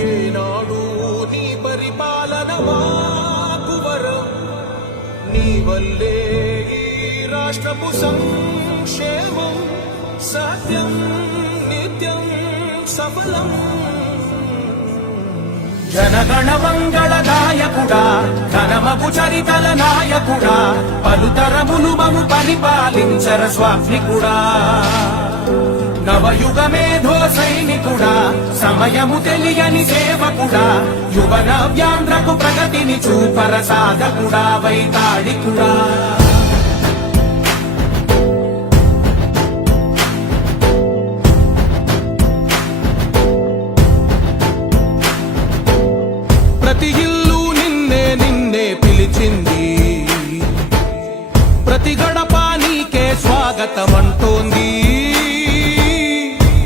ఏనాడు నీ పరిపాలన మాకు వరం, నీ వల్లే ఈ రాష్ట్రపు సంక్షేమం సత్యం నిత్యం సఫలం. జనగణ మంగళ నాయకుడా, ఘనమగు చరితల నాయకుడా, పలుతరములు మము పరిపాలించర స్వామికుడా. నవయుగ మేధో సైనికుడా, సమయము తెలియని సేవకుడా, యువ నవ్యాంధ్రకు ప్రగతిని చూపర సాధకుడా, వైతాళికుడా. ప్రతి ఇల్లు నిన్నే నిన్నే పిలిచింది, ప్రతి గడప నీకే స్వాగతమంటోంది,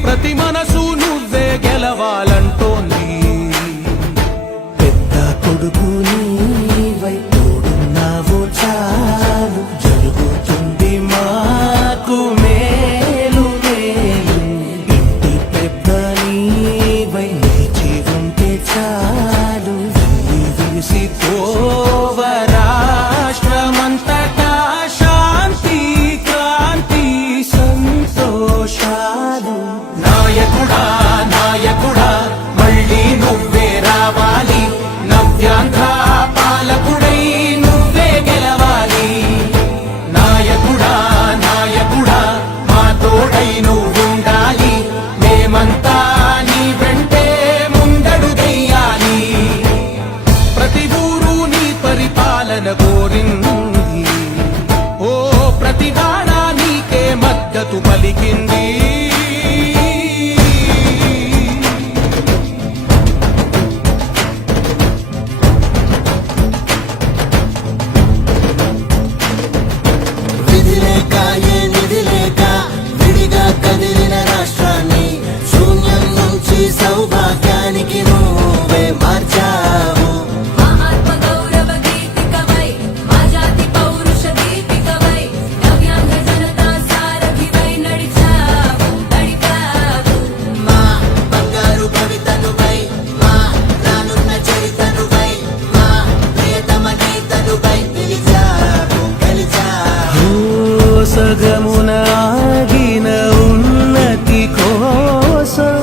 ప్రతి మనసు నువ్వే గెలవాలంటోంది. పెద్ద కొడుకు నీవై తోడున్నావు చాలు, జరుగుతుంది మాకు మేలు మేలు. ఇంటి పెద్ద నీవై నిలిచి ఉంటే చాలు, విసి పోవ రాష్ట్రమంతటా శాంతి క్రాంతి సంతోషాలు. నాయకుడా నాయకుడా మళ్ళీ నువ్వే రావాలి, నవ్యాంధ్ర పాలకుడై నువ్వే గెలవాలి. నాయకుడా నాయకుడా మా తోడై నువ్వుండాలి, మేమంతా నీ వెంటే ముందడుగెయ్యాలి. ప్రతి ఊరు నీ పరిపాలన కోరింది, ఓ ప్రతి వాడ నీకే మద్దతు పలికింది. సౌభాగ్యానికి నువ్వే మార్చావు. మా ఆత్మ గౌరవ గీతికవై, మా జాతి పౌరుష దీపికవై, నవ్యాంధ్ర జనతా సారథివై నడిచావు నడిపావు. మా బంగారు భవితనువై, మా రానున్న చరితనువై, మా ప్రియతమ గీతనువై పిలిచావు గెలిచావు. సగమున ఆగిన ఉన్నతి కోసం,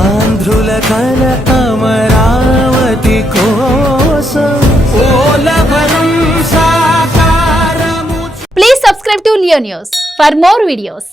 ఆంధ్రుల కల అమరావతి కోసం, Polavaram సాకారము. Please subscribe to Leo News for more videos.